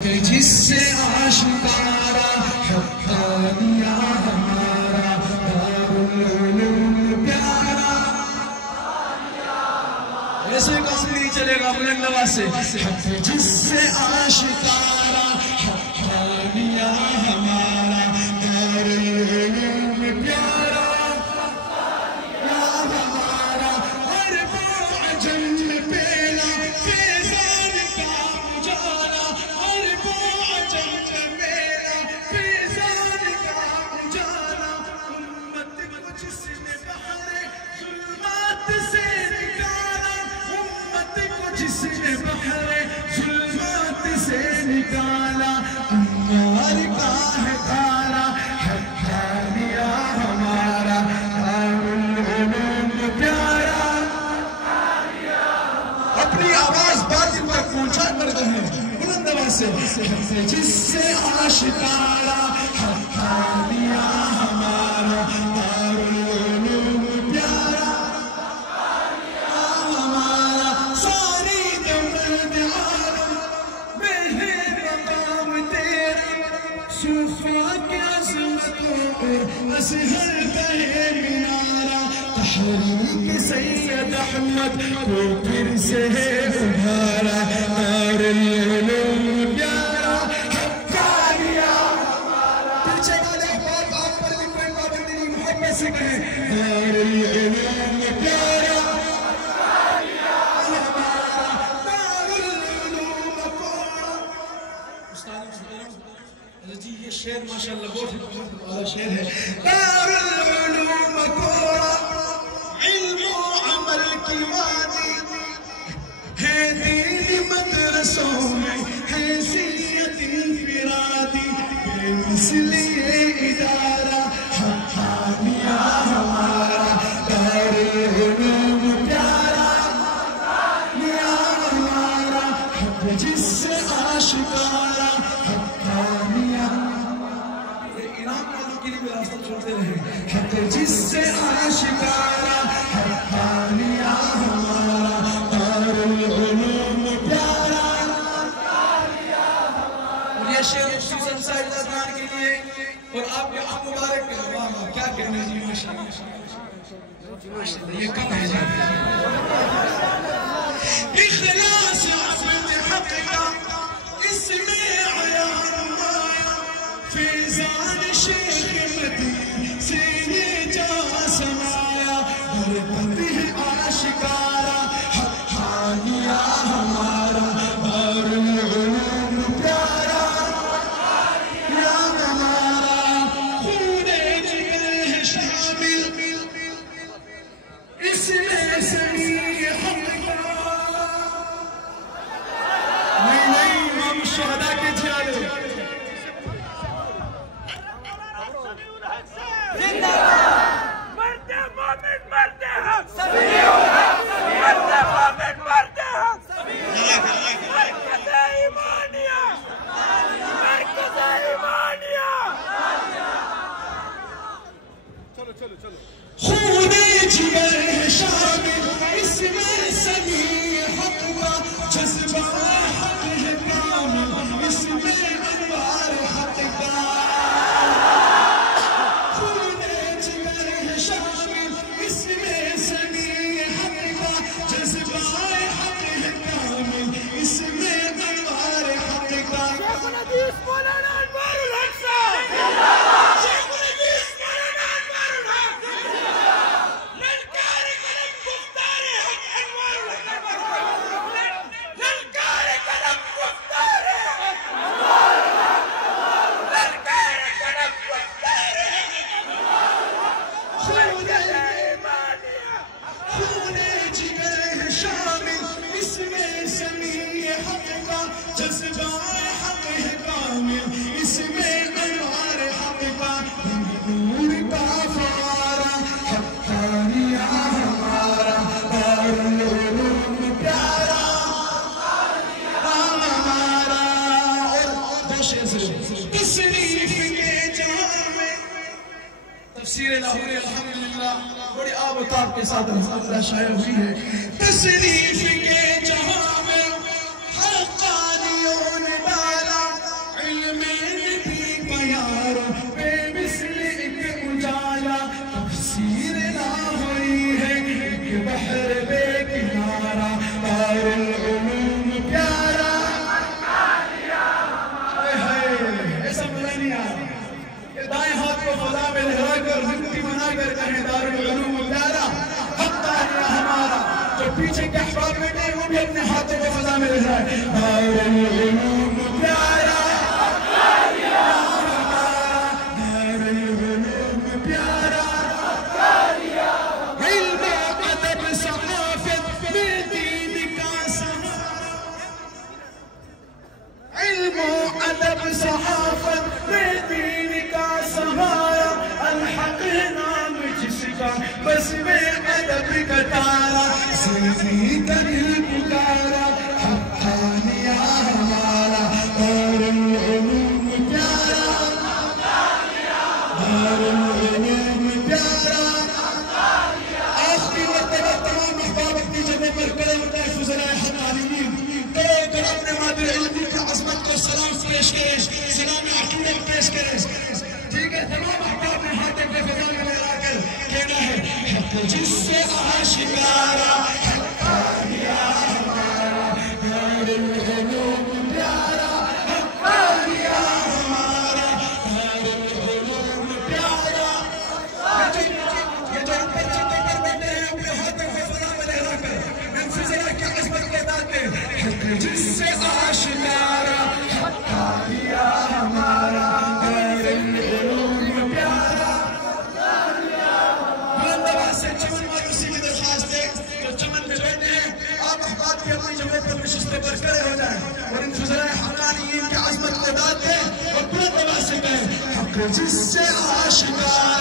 جس سے آشکارا حقانیہ ہمارا دارالعلوم پیارا. ایسے کام نہیں چلے گا بلند آواز سے. جس سے آشکارا حقانیہ ہمارا دارالعلوم پیارا یا ہمارا ہر عجم میں پہلا فیضان کا اجالا. ہر عجم میں پہلا فیضان کا اجالا. امت کو جس نے بحر ظلمات سے نکالا. امت کو جس نے بحر ظلمات سے نکالا. انوار کا ہے تارا حقانیہ ہمارا دارالعلوم پیارا. اپنی آواز باطن تک پہنچا کر کہیں بلند آواز سے. جس سے آشکارا حقانیہ ہمارا دارالعلوم پیارا ہمارا. ساری دولت عالم میں ہے مقام تیرا. صوفہ کی عظمتوں پر ازہر کا ہے منارہ. تحریک سید احمد کو پھر سے ہے ابھارا. دارالعلوم پیارا حقانیہ ہمارا. پیچھے والے احباب آپ پر بھی کوئی پابندی نہیں, محبت سے کہیں دارالعلوم پیارا حقانیہ ہمارا دارالعلوم پیارا. جی یہ شعر ماشاءاللہ بہت والا شعر ہے. دارالعلوم پیارا علم و عمل کی وادی ہے. دین مدرسوں میں حیثیت انفرادی بے مثل یہ ادارہ حقانیہ ہمارا دارالعلوم پیارا حقانیہ ہمارا. حق جس سے آشکارا حقانیہ. انعام والوں کے لیے بھی راستہ چھوڑتے رہے. حق جس سے آشکارا حقانیہ ہمارا دارالعلوم پیارا. اور یہ شعر خصوصاً ساجدان کے لیے اور آپ کے آپ مبارک کے عوام کیا کہنے جی ماشاءاللہ. یہ کم ہے جی. اخلاص عبد حق کا اس میں عیان مایا. فیضان شیخ مدین سے یہ جا سمایا. برکت ہے آشکارا حقانیہ ہمارا دارالعلوم پیارا یا ہمارا. خون جگر ہے شامل اس میں سنی حق کا. نہیں امام شہداء کے جھالے. مرتے مومن مرتے حق سبھی حق مرتے مومن مرتے حق مرکز ایمانیہ مرکز ایمانیہ. خون جگر ہے شامل اس میں سنی حق کا. جذبہ حق ہے کامل اس میں انوار حق کا. خون جگر ہے شامل اس میں سنی حق کا. جذبہ حق ہے کامل اس میں انوار حق کا. شیخ الحدیث مولانا انوار الحق صاحب. شیخ الحدیث مولانا انوار الحق. للکار قلم گفتار حق انوار الحق. للکار قلم گفتار حق انوار الحق. للکار قلم گفتار حق مرکز ایمانیہ. خون جگر ہے شامل اس میں سنی حق کا. جذبہ حق ہے کامل اس میں انوار حق کا. نور کا فوارہ حقانیہ ہمارا دارالعلوم پیارا ہمارا. اور دو شعر سے تصنیف کے جہاں میں تفسیر لاہوری الحمدللہ بڑی آب و تاب کے ساتھ الحمدللہ شائع ہوئی ہے. تصنیف کے جہاں میں حقانیوں نے ڈالا پیچھے کے احباب بیٹھے ہیں وہ بھی اپنے ہاتھوں کو فضا میں لہرائیں دارالعلوم پیارا دارالعلوم پیارا علم و ادب ثقافت میں دین کا سہارا علم و ادب صحافت میں دین کا سہارا الحق نام جس کا بس میں ادب کا تارا سیدھی کا دل پکارا حقانیہ ہمارا دارالعلوم پیارا دارالعلوم پیارا آخری مرتبہ تمام احباب اپنی جگہ پر کھڑے ہوتے ہیں فضلائے حقانیین تو اگر اپنے مادر علمی کی عظمت کو سلام پیش کریں سلام عقیدت پیش کریں ٹھیک ہے تمام احباب نے ہاتھوں کے فضا میں لہرا کر کہنا ہے حق جس سے آشکارا حقانیہ ہمارا دارالعلوم پیارا حقانیہ ہمارا دارالعلوم پیارا یہ جو ان بچے پر بیٹھے ہیں اپنے ہاتھوں کے فضا میں لہرا کر ان فضلہ کی عظمت کے داتے حق جس سے آشکارا حقانیہ ہمارا دارالعلوم پیارا بلند آواز سے چمن مایوسی کی درخواست ہے جو چمن میں بیٹھے ہیں آپ احباب کی اپنی جگہوں پر نشستوں پر کھڑے ہو جائیں اور ان فضلائے حقانیین کی عظمت کو داد دیں اور بلند آواز سے کہیں حق جس سے آشکارا